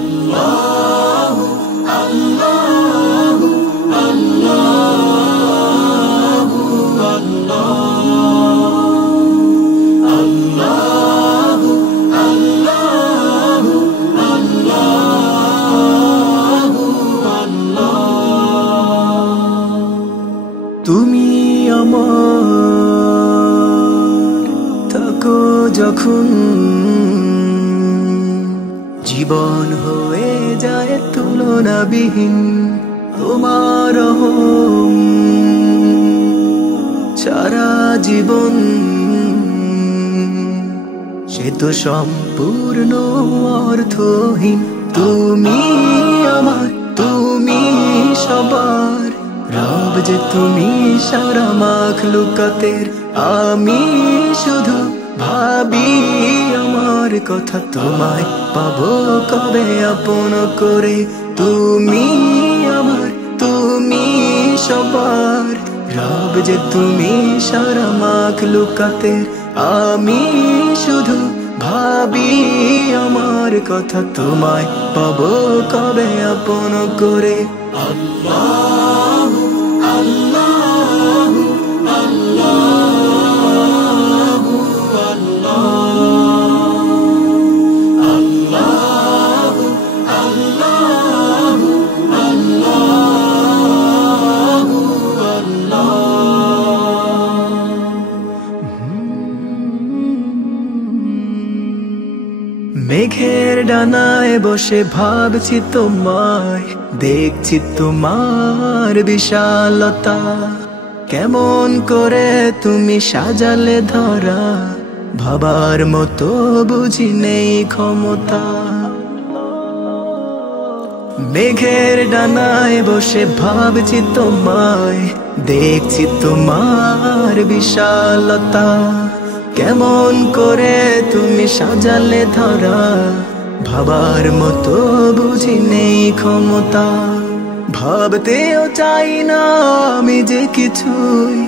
আল্লাহু আল্লাহু আল্লাহু আল্লাহ আল্লাহু আল্লাহু আল্লাহু আল্লাহ। তুমি আমার থাকো যখন, জীবন হয়ে যায় তুলনাবিহীন। তোমার রহম সারা জীবন, সে তো সম্পূর্ণ অর্থহীন। তুমি আমার, তুমি সবার রব যে তুমি সারা মাখলুকাতের। আমি শুধু ভাবি আমার কথা, তোমায় পাবো কবে আপন করে। তুমি আমার, তুমি সবার রব যে তুমি সারা মাখলুকাতের। আমি শুধু ভাবি আমার কথা, তোমায় পাবো কবে আপন করে। আল্লাহু আল্লাহু আল্লাহু আল্লাহ আল্লাহু আল্লাহু আল্লাহু আল্লাহ। মেঘের ডানায় বসে ভাবছি তোমায়, দেখছি তোমার বিশালতা। কেমন করে তুমি সাজালে ধরা, ভাবার মতো বুঝি নেই ক্ষমতা। মেঘের ডানায় বসে ভাবছি তোমায়, দেখছি তোমার বিশালতা। কেমন করে তুমি সাজালে ধরা, ভাবার মতো বুঝি নেই ক্ষমতা। ভাবতেও চাই না আমি যে কিছুই,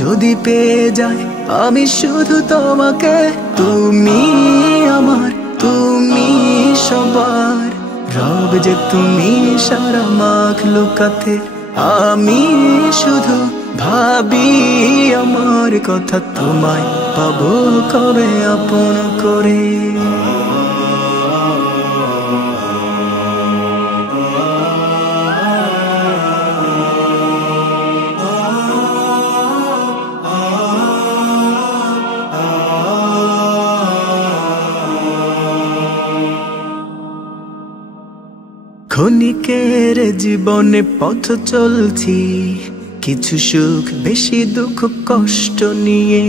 যদি পেয়ে যাই আমি শুধু তোমাকে। তুমি আমার, তুমি সবার রব যে তুমি সারা মাখলুকাতের। আমি শুধু ভাবি আমার কথা, তোমায় পাবো কবে আপন করে। ক্ষণিকের জীবনে পথ চলছি, কিছু সুখ বেশি দুঃখ কষ্ট নিয়ে।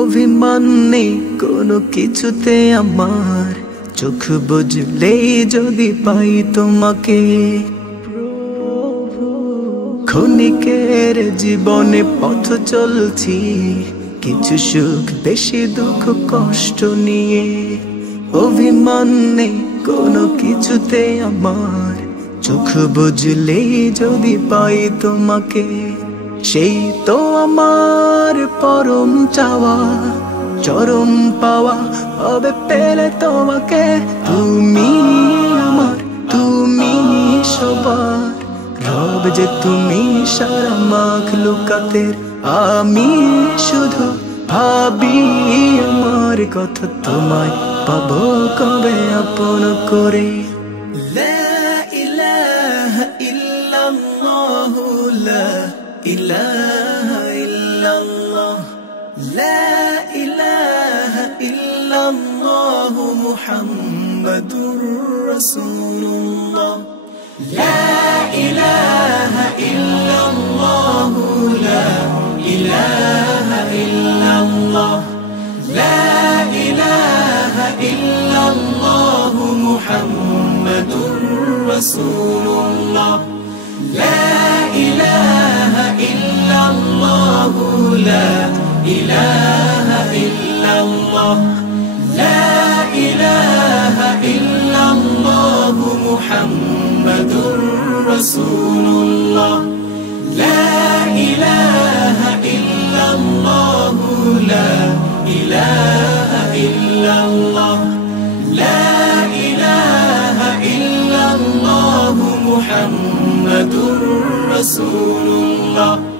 অভিমান নেই কোনো কিছুতে আমার, চোখ বুঝলেই যদি পাই তোমাকে। ক্ষণিকের জীবনে পথ চলছি, কিছু সুখ বেশি দুঃখ কষ্ট নিয়ে। অভিমান নেই কোনো কিছুতে আমার, চোখ বুঝলেই যদি পাই তোমাকে। সেই তো আমার পরম চাওয়া, চরম পাওয়া হবে পেলে তোমাকে। তুমি আমার, তুমি সবার রব যে তুমি সারা মাখলুকাতের। আমি শুধু ভাবি আমার কথা, তোমায় পাবো কবে আপন করে। লা ইলাহা ইল্লাল্লাহু, লা ইলাহা ইল্লাল্লাহ, লা ইলাহা ইল্লাল্লাহু মুহাম্মাদুর রাসূলুল্লাহ। লা ইলাহা ইল্লাল্লাহু, লা ইলাহা ইল্লাল্লাহ, লা ইলাহা ইল্লাল্লাহু মুহাম্মাদুর রাসূলুল্লাহ। লা ইলাহা ইল্লাল্লাহু, লা ইলাহা ইল্লাল্লাহ, লা ইলাহা ইল্লাল্লাহু মুহাম্মাদুর রাসূলুল্লাহ। লা ইলাহা ইল্লাল্লাহু, লা ইলাহা ইল্লাল্লাহ, লা ইলাহা মুহাম্মাদুর রাসূলুল্লাহ।